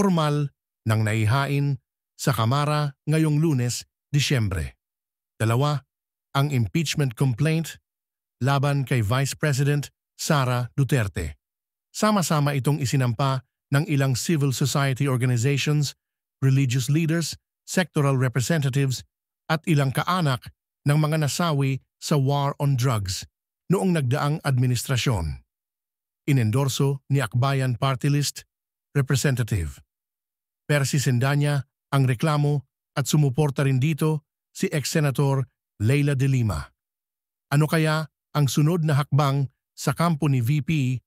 formal nang naihain sa Kamara ngayong Lunes, Disyembre. 2, ang impeachment complaint laban kay Vice President Sara Duterte. Sama-sama itong isinampa ng ilang civil society organizations, religious leaders, sectoral representatives at ilang kaanak ng mga nasawi sa war on drugs noong nagdaang administrasyon. Inendorso ni Akbayan Party List Representative Percy Sendanya ang reklamo at sumuporta rin dito si ex-senator Leila de Lima. Ano kaya ang sunod na hakbang sa kampo ni VP?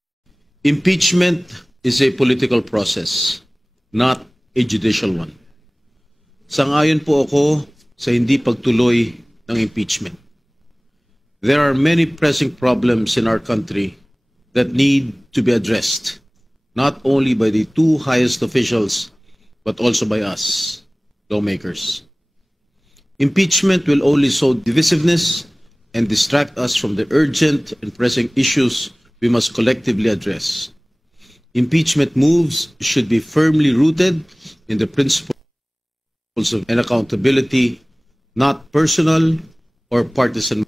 Impeachment is a political process, not a judicial one. Sang-ayon po ako sa hindi pagtuloy ng impeachment. There are many pressing problems in our country that need to be addressed, not only by the two highest officials, but also by us, lawmakers. Impeachment will only sow divisiveness and distract us from the urgent and pressing issues we must collectively address. Impeachment moves should be firmly rooted in the principles of accountability, not personal or partisan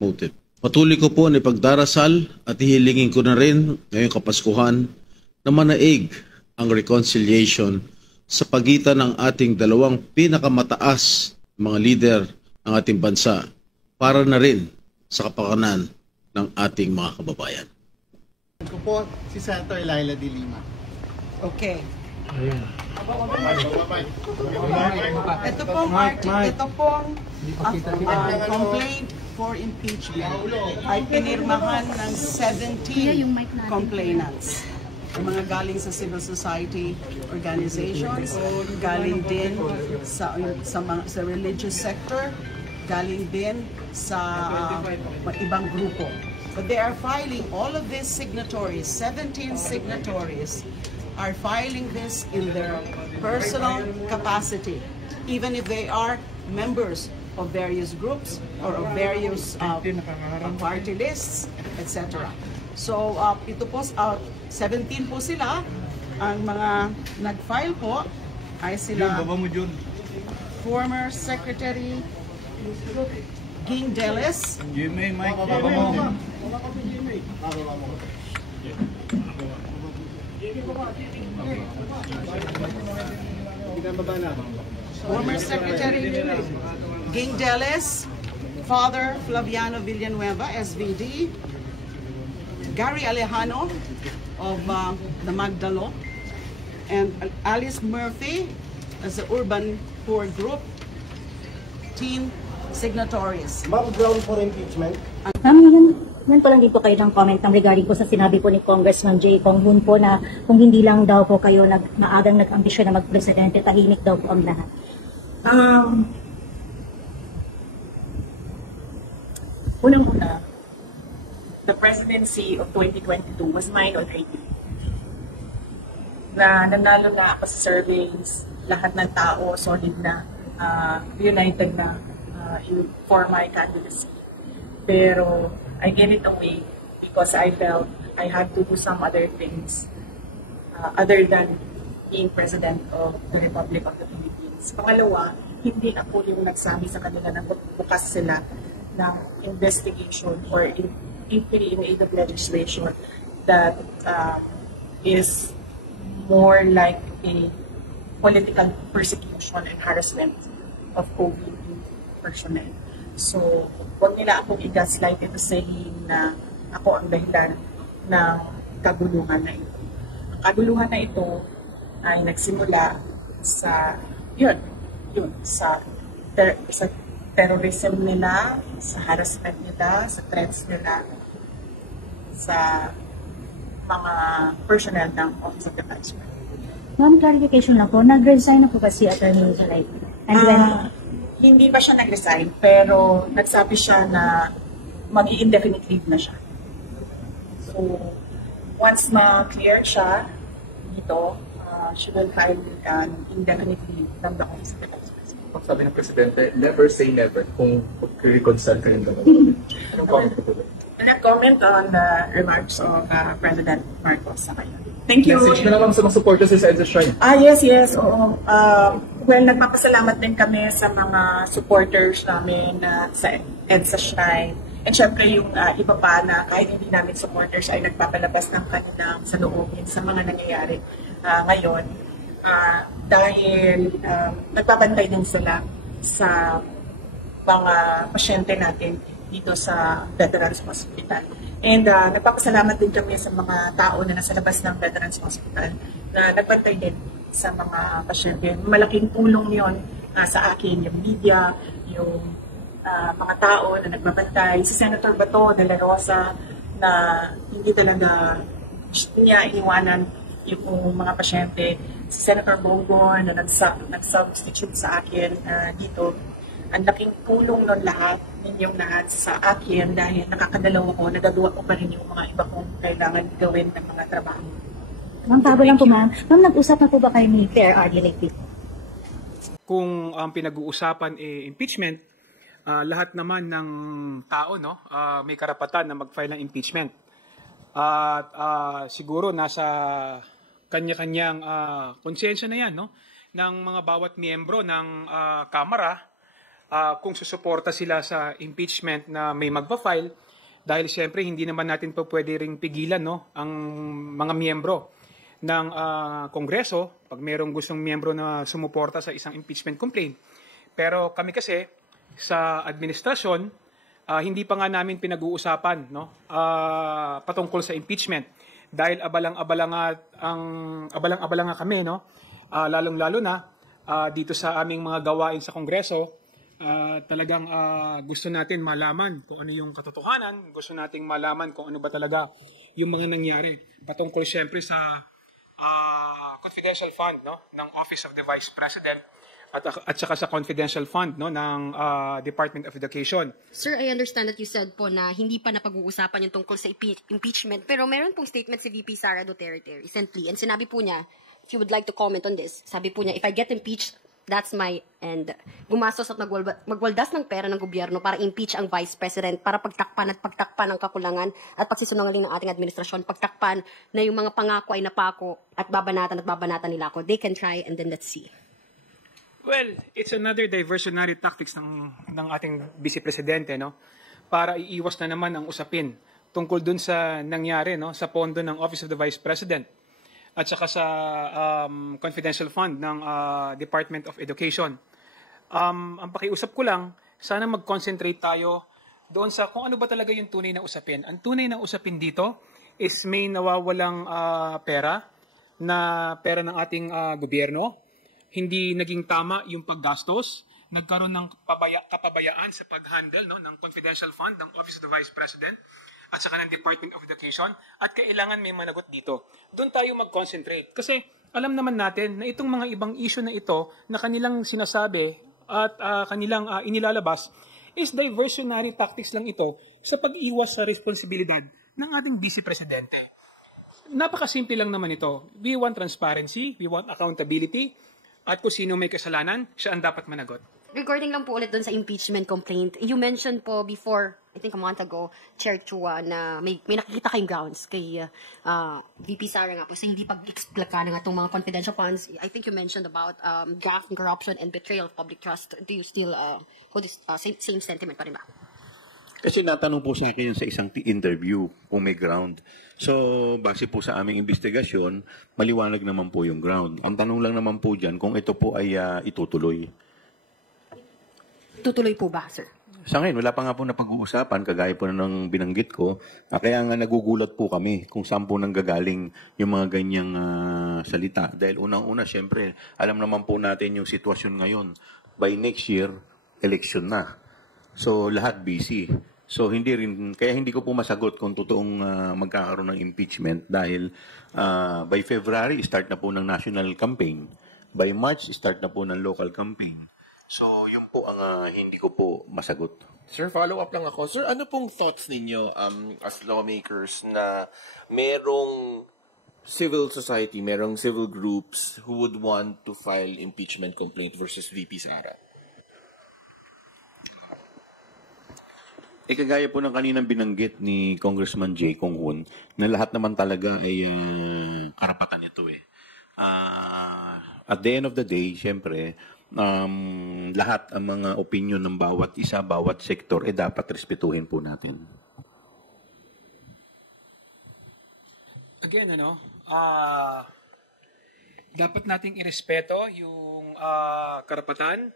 motive. Patuloy ko po na ipagdarasal at hihilingin ko na rin ngayong Kapaskuhan na manaig ang reconciliation sa pagitan ng ating dalawang pinakamataas mga leader ng ating bansa para na rin sa kapakanan ng ating mga kababayan. Ito po si Senator Leila de Lima. Okay. Ito pong complaint for impeachment ay pinirmahan ng 17 complainants. Yung mga galing sa civil society organizations, galing din sa religious sector, galing din sa ibang grupo. But they are filing all of these signatories, 17 signatories, are filing this in their personal capacity, even if they are members of various groups or of various party lists, etc. So, ito po, 17 po sila. Ang mga nag-file po ay sila former Secretary Ging Deles, former Secretary Ging Deles, Father Flaviano Villanueva, SVD, Gary Alejano of the Magdalo, and Alice Murphy as the Urban Poor Group, team signatories. Ma'am, ground for impeachment? Yan po lang dito kayo ng comment regarding po sa sinabi po ni Congressman Jay Kong Hoon po na kung hindi lang daw po kayo maagang nag-ambisyon na mag-presidente, tahimik daw po ang lahat. Unang-una, the presidency of 2022 was mine already. Na nanalo na ako sa surveys, lahat ng tao solid na, united na for my candidacy. Pero I gave it away because I felt I had to do some other things other than being President of the Republic of the Philippines. Pangalawa, hindi ako yung nagsabi sa kanila na bukas sila ng investigation or inquiry in aid of legislation that is more like a political persecution and harassment of COVID personnel. So, huwag nila akong i-gaslight ito saying na ako ang dahilan ng kaguluhan na ito. Ang kaguluhan na ito ay nagsimula sa sa terrorism nila, sa harassment nila, sa threats nila, sa mga personnel ng Office of the Vice President. Ma'am, clarification lang po, nag-resign na po ba si Attorney Zulay? And then, hindi pa siya nag-resign, pero nagsabi siya na mag-i-indefinite leave na siya. So, once ma-clear siya dito, she will file an indefinite leave ng the Office of the Vice President. Pag sabi ng Presidente, never say never kung mag-reconcile kayo naman. Anong comment po ba? I'll comment on the remarks of President Marcos sa kanya. Thank you. Message na naman sa mga supporters sa EDSA Shrine. Yes, oo. Well, nagpapasalamat din kami sa mga supporters namin sa EDSA Shrine. And syempre yung iba pa na kahit hindi namin supporters ay nagpapalabas ng kanilang saloobin sa mga nangyayari ngayon. Dahil nagbabantay din sila sa mga pasyente natin dito sa Veterans Hospital. And nagpapasalamat din kami sa mga tao na nasa labas ng Veterans Hospital na nagbantay din sa mga pasyente. Malaking tulong yon sa akin, yung media, yung mga tao na nagbabantay. Si Senator Bato de la Rosa na hindi talaga niya iniwanan yung mga pasyente. Si Senator Bongbong na nag-substitute sa akin dito. Ang laking tulong nun lahat, ninyong lahat sa akin dahil nakakadalaw ako, nagagawa ko pa rin yung mga iba kong kailangan gawin ng mga trabaho. Ma'am, tabo lang po ma'am. Ma'am, nag-usap na po ba kayo ni Claire R. lately? Kung ang pinag-uusapan impeachment, lahat naman ng tao may karapatan na mag-file ng impeachment. At siguro nasa kanya-kanyang konsensya na yan ng mga bawat miyembro ng Kamara kung susuporta sila sa impeachment na may magpa-file dahil siyempre hindi naman natin po pwede ring pigilan ang mga miyembro ng Kongreso pag mayroong gustong miyembro na sumuporta sa isang impeachment complaint. Pero kami kasi sa administrasyon, hindi pa nga namin pinag-uusapan patungkol sa impeachment dahil abalang-abala nga kami lalong-lalo na dito sa aming mga gawain sa Kongreso. Talagang gusto natin malaman kung ano yung katotohanan, gusto nating malaman kung ano ba talaga yung mga nangyari patungkol siyempre sa confidential fund ng Office of the Vice President at saka sa confidential fund ng Department of Education. Sir, I understand that you said po na hindi pa napag-uusapan yung tungkol sa impeachment, pero meron pong statement si VP Sara Duterte recently and sinabi po niya, if you would like to comment on this, sabi po niya, if I get impeached, that's my end. Gumastos at magwaldas ng pera ng gobyerno para impeach ang Vice President, para pagtakpan ang kakulangan at pagsisinungaling ng ating administrasyon, pagtakpan na yung mga pangako ay napako at babanatan nila ako. They can try and then let's see. Well, it's another diversionary tactics ng ating Vice Presidente para iiwas na naman ang usapin tungkol dun sa nangyari sa pondo ng Office of the Vice President at saka sa confidential fund ng Department of Education. Ang pakiusap ko lang, sana mag-concentrate tayo doon sa kung ano ba talaga yung tunay na usapin. Ang tunay na usapin dito is may nawawalang pera ng ating gobyerno. Hindi naging tama yung paggastos. Nagkaroon ng kapabayaan sa pag-handle ng confidential fund ng Office of the Vice President at saka ng Department of Education at kailangan may managot dito. Doon tayo mag-concentrate. Kasi alam naman natin na itong mga ibang issue na ito na kanilang sinasabi at kanilang inilalabas is diversionary tactics lang ito sa pag-iwas sa responsibilidad ng ating Vice Presidente. Napakasimple lang naman ito. We want transparency, we want accountability, at kung sino may kasalanan, siya ang dapat managot. Regarding lang po ulit doon sa impeachment complaint, you mentioned po before, I think a month ago, Chair Chua, na may nakikita kayong grounds kay VP Sara nga po sa hindi pag-explika ng itong mga confidential funds. I think you mentioned about graft and corruption and betrayal of public trust. Do you still hold this same sentiment pa rin ba? Kasi natanong po sa akin yun sa isang interview kung may ground. So, base po sa aming investigasyon, maliwanag naman po yung ground. Ang tanong lang naman po dyan kung ito po ay itutuloy. Tutuloy po ba, sir? Sa ngayon, wala pa nga po na pag-uusapan, kagaya po na ng binanggit ko. Kaya nga nagugulat po kami kung saan po nanggagaling yung mga ganyang salita. Dahil unang-una, syempre, alam naman po natin yung sitwasyon ngayon. By next year, election na. So, lahat busy. So, kaya hindi ko po masagot kung totoong magkakaroon ng impeachment dahil by February, start na po ng national campaign. By March, start na po ng local campaign. So, yun po ang hindi ko po masagot. Sir, follow-up lang ako. Sir, ano pong thoughts ninyo as lawmakers na merong civil society, merong civil groups who would want to file impeachment complaint versus VP Sara? Kagaya po ng kaninang binanggit ni Congressman Jay Kong Hoon, na lahat naman talaga ay karapatan ito eh. At the end of the day, siyempre, lahat ang mga opinion ng bawat isa, bawat sektor, dapat respetuhin po natin. Again, dapat nating irespeto yung karapatan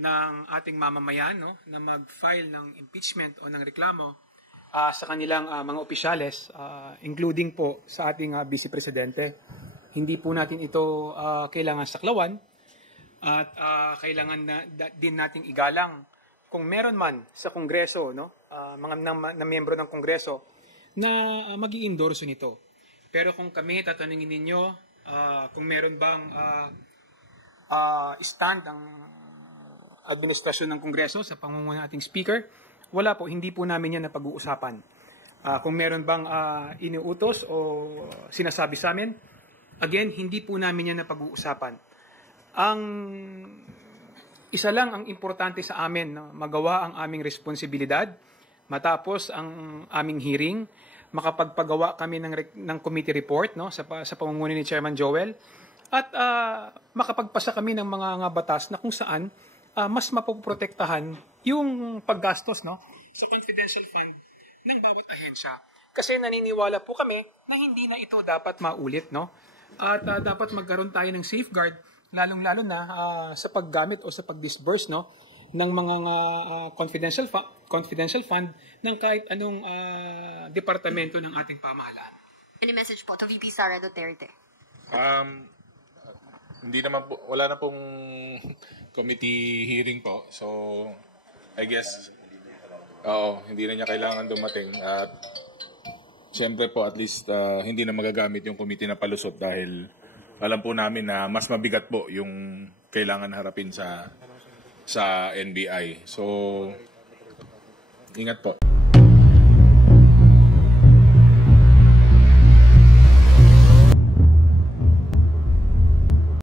ng ating mamamayan, no, na mag-file ng impeachment o ng reklamo sa kanilang mga opisyales, including po sa ating Vice Presidente. Hindi po natin ito kailangan saklawan at kailangan din nating igalang kung meron man sa Kongreso, no, mga na miyembro ng Kongreso na mag-i-endorso nito. Pero kung kami tatanungin ninyo kung meron bang stand ang administrasyon ng Kongreso sa pangunguna ng ating Speaker, wala po, hindi po namin yan napag-uusapan. Kung meron bang iniutos o sinasabi sa amin, again, hindi po namin yan napag-uusapan. Ang isa lang ang importante sa amin, no, magawa ang aming responsibilidad, matapos ang aming hearing, makapagpagawa kami ng committee report, no, sa pangunguna ni Chairman Joel, at makapagpasa kami ng mga batas na kung saan mas mapoprotektahan yung paggastos, no, sa confidential fund ng bawat ahensya. Kasi naniniwala po kami na hindi na ito dapat maulit, no? At dapat magkaroon tayo ng safeguard, lalong-lalo na sa paggamit o sa pag-disburse, no, ng mga confidential fund ng kahit anong departamento ng ating pamahalaan. Any message po to VP Sara Duterte? Hindi naman po, wala na pong committee hearing po. So, I guess, hindi na niya kailangan dumating. At, syempre po, at least, hindi na magagamit yung committee na palusot dahil alam po namin na mas mabigat po yung kailangan harapin sa NBI. So, ingat po.